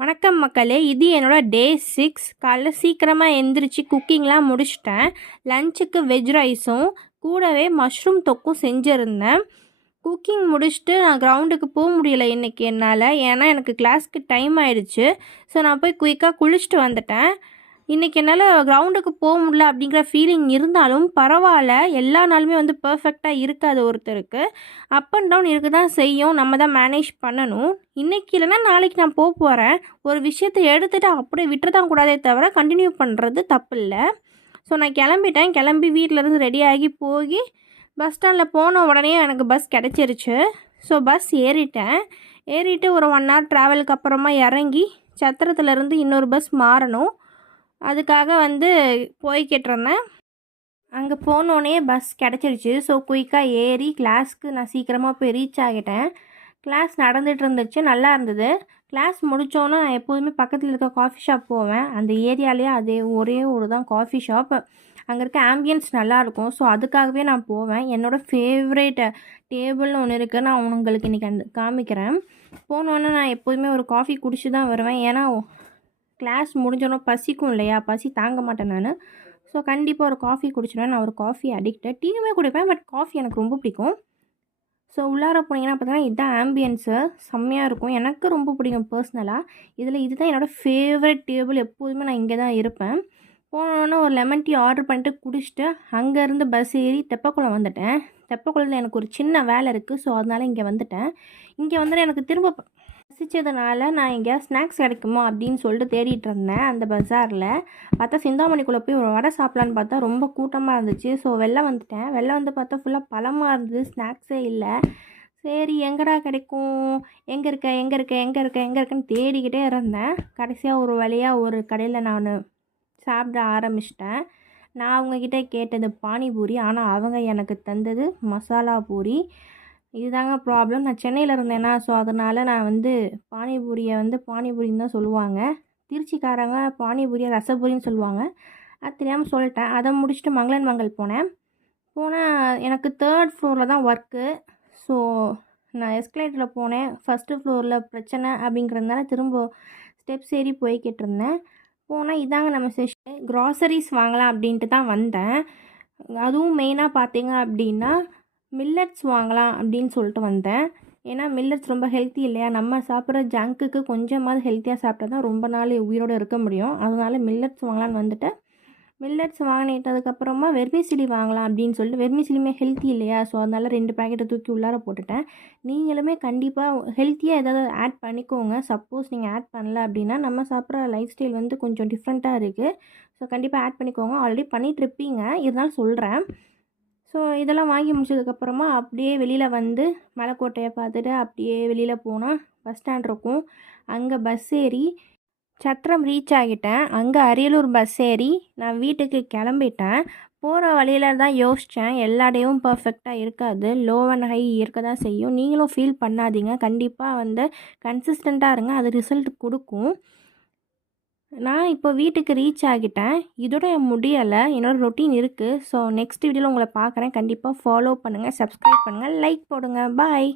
வணக்கம் மக்களே, இது என்னோடய டே 6. காலைல சீக்கிரமாக எந்திரிச்சு குக்கிங்லாம் முடிச்சிட்டேன். லஞ்சுக்கு வெஜ் ரைஸும் கூடவே மஷ்ரூம் தொக்கும் செஞ்சுருந்தேன். குக்கிங் முடிச்சுட்டு நான் கிரவுண்டுக்கு போக முடியல இன்றைக்கி என்னால், ஏன்னா எனக்கு கிளாஸ்க்கு டைம் ஆகிடுச்சு. ஸோ நான் போய் குயிக்காக குளிச்சுட்டு வந்துட்டேன். இன்றைக்கி என்னால் கிரவுண்டுக்கு போக முடியல அப்படிங்கிற ஃபீலிங் இருந்தாலும் பரவாயில்ல, எல்லா நாளுமே பர்ஃபெக்டாக இருக்காது. ஒருத்தருக்கு அப் அண்ட் டவுன் இருக்க தான் செய்யும், நம்ம தான் மேனேஜ் பண்ணணும். இன்றைக்கி இல்லைன்னா நாளைக்கு நான் போக போகிறேன். ஒரு விஷயத்தை எடுத்துகிட்டு அப்படியே விட்டுற தான் கூடாதே தவிர கண்டினியூ பண்ணுறது தப்பு இல்லை. ஸோ நான் கிளம்பிட்டேன். கிளம்பி வீட்டிலேருந்து ரெடியாகி போய் பஸ் ஸ்டாண்டில் போன உடனே எனக்கு பஸ் கிடச்சிருச்சு. ஸோ பஸ் ஏறிட்டு ஒரு 1 hour ட்ராவலுக்கு அப்புறமா இறங்கி சத்திரத்துலேருந்து இன்னொரு பஸ் மாறணும். அதுக்காக போய்கிட்டு இருந்தேன். அங்கே போனோடனே பஸ் கிடச்சிருச்சு. ஸோ குயிக்காக ஏறி கிளாஸ்க்கு நான் சீக்கிரமாக போய் ரீச் ஆகிட்டேன். கிளாஸ் நடந்துகிட்டு இருந்துச்சு, நல்லா இருந்தது. கிளாஸ் முடித்தோன்னே நான் எப்போதுமே பக்கத்தில் இருக்க காஃபி ஷாப் போவேன். அந்த ஏரியாலேயே ஒரே ஒரு தான் காஃபி ஷாப். அங்கே இருக்க ஆம்பியன்ஸ் நல்லாயிருக்கும். ஸோ அதுக்காகவே நான் போவேன். என்னோடய ஃபேவரேட் டேபிள்னு ஒன்று இருக்குது, நான் உங்களுக்கு இன்றைக்கி காமிக்கிறேன். போனோன்னே நான் எப்போதுமே ஒரு காஃபி குடிச்சு தான் வருவேன். ஏன்னா கிளாஸ் முடிஞ்சோன்னா பசிக்கும் இல்லையா, பசி தாங்க மாட்டேன் நான். ஸோ கண்டிப்பாக ஒரு காஃபி குடிச்சிடுவேன். நான் ஒரு காஃபி அடிக்ட்டு. டீயுமே குடிப்பேன், பட் காஃபி எனக்கு ரொம்ப பிடிக்கும். ஸோ உள்ளார போனீங்கன்னா பார்த்தீங்கன்னா இதுதான் ஆம்பியன்ஸு, செம்மையாக இருக்கும். எனக்கு ரொம்ப பிடிக்கும் பர்சனலாக. இதுதான் என்னோடய ஃபேவரட் டேபிள். எப்போதுமே நான் இங்கே தான் இருப்பேன். போனோன்னே ஒரு லெமன் டீ ஆர்டர் பண்ணிட்டு குடிச்சிட்டு அங்கேருந்து பஸ் ஏறி தெப்பக்குளம் வந்துட்டேன். தெப்பக்குளத்தில் எனக்கு ஒரு சின்ன வேலை இருக்குது. ஸோ அதனால் இங்கே வந்துட்டேன். இங்கே வந்துட்டு எனக்கு திரும்ப பசிச்சதுனால நான் எங்கேயா ஸ்நாக்ஸ் கிடைக்குமோ அப்படின்னு சொல்லிட்டு தேடிட்டு இருந்தேன். அந்த பஜாரில் பார்த்தா சிந்தாமணிக்குள்ளே போய் ஒரு வடை சாப்பிட்லான்னு பார்த்தா ரொம்ப கூட்டமாக இருந்துச்சு. ஸோ வெளில வந்துட்டேன். வெளில பார்த்தா ஃபுல்லாக பழமாக இருந்தது, ஸ்நாக்ஸே இல்லை. சரி எங்கடா கிடைக்கும், எங்கே இருக்குன்னு தேடிக்கிட்டே இருந்தேன். கடைசியாக ஒரு வழியாக ஒரு கடையில் நான் சாப்பிட ஆரம்பிச்சிட்டேன். நான் அவங்கக்கிட்ட கேட்டது பானிபூரி, ஆனால் அவங்க எனக்கு தந்தது மசாலா பூரி. இதுதாங்க ப்ராப்ளம். நான் சென்னையில் இருந்தேன்னா, ஸோ அதனால் நான் பானிபூரியை பானிபூரின்னு தான் சொல்லுவாங்க. திருச்சிக்காரங்க பானிபூரியை ரசபூரின்னு சொல்லுவாங்க. அது தெரியாமல் சொல்லிட்டேன். அதை முடிச்சுட்டு மங்களன் மங்கள் போனேன். எனக்கு 3rd ஃப்ளோரில் தான் ஒர்க்கு. ஸோ நான் எஸ்கலேட்டரில் போனேன். ஃபஸ்ட்டு ஃப்ளோரில் பிரச்சனை அப்படிங்கிறதுனால திரும்ப ஸ்டெப்ஸ் ஏறி போய்கிட்டு இருந்தேன். போனால் இதாங்க நம்ம செஷன். க்ராசரிஸ் வாங்கலாம் அப்படின்ட்டு தான் வந்தேன். அதுவும் மெயினாக பார்த்தீங்க அப்படின்னா மில்லட்ஸ் வாங்கலாம் அப்படின்னு சொல்லிட்டு வந்தேன். ஏன்னா மில்லட்ஸ் ரொம்ப ஹெல்த்தி இல்லையா, நம்ம சாப்பிட்ற ஜங்க்குக்கு கொஞ்சமாவது ஹெல்த்தியாக சாப்பிட்டா தான் ரொம்ப நாள் உயிரோடு இருக்க முடியும். அதனால் மில்லட்ஸ் வாங்கலான்னு வந்துட்டு மில்லட்ஸ் வாங்கினதுக்கப்புறமா வெர்மிசிலி வாங்கலாம் அப்படின்னு சொல்லிட்டு, வெர்மிசிலியுமே ஹெல்த்தி இல்லையா, ஸோ அதனால் 2 பேக்கெட்டை தூக்கி உள்ளார போட்டுட்டேன். நீங்களுமே கண்டிப்பாக ஹெல்த்தியாக ஏதாவது ஆட் பண்ணிக்கோங்க. சப்போஸ் நீங்கள் ஆட் பண்ணல அப்படின்னா, நம்ம சாப்பிட்ற லைஃப் ஸ்டைல் கொஞ்சம் டிஃப்ரெண்ட்டாக இருக்குது. ஸோ கண்டிப்பாக ஆட் பண்ணிக்கோங்க. ஆல்ரெடி பண்ணிகிட்ருப்பீங்க, இருந்தாலும் சொல்கிறேன். ஸோ இதெல்லாம் வாங்கி முடிச்சதுக்கப்புறமா அப்படியே வெளியில் மலைக்கோட்டையை பார்த்துட்டு அப்படியே வெளியில் போனால் பஸ் ஸ்டாண்ட் இருக்கும். அங்கே பஸ் ஏறி சத்திரம் ரீச் ஆகிட்டேன். அங்கே அரியலூர் பஸ் ஏறி நான் வீட்டுக்கு கிளம்பிட்டேன். போகிற வழியில் தான் யோசித்தேன், எல்லா டேவும் பர்ஃபெக்டாக இருக்காது, லோ அண்ட் ஹை இருக்க தான் செய்யும். நீங்களும் ஃபீல் பண்ணாதீங்க. கண்டிப்பாக கன்சிஸ்டண்ட்டாக இருங்க, அது ரிசல்ட் கொடுக்கும். நான் இப்போ வீட்டுக்கு ரீச் ஆகிட்டேன். இதோட முடியலை, என்னோடய ரொட்டீன் இருக்குது. ஸோ நெக்ஸ்ட் வீடியோவில் உங்களை பார்க்குறேன். கண்டிப்பாக ஃபாலோ பண்ணுங்கள், சப்ஸ்கிரைப் பண்ணுங்கள், லைக் போடுங்க. பாய்.